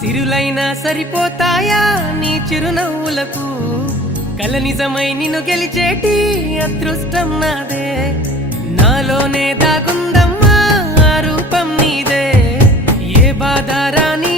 సిరులైనా సరిపోతాయా నీ చిరునవ్వులకు కల నిజమై నిన్ను గెలిచేటి అదృష్టం నాదే నాలోనే దాగుందమ్మా ఆ రూపం నీదే ఏ బాధ రాని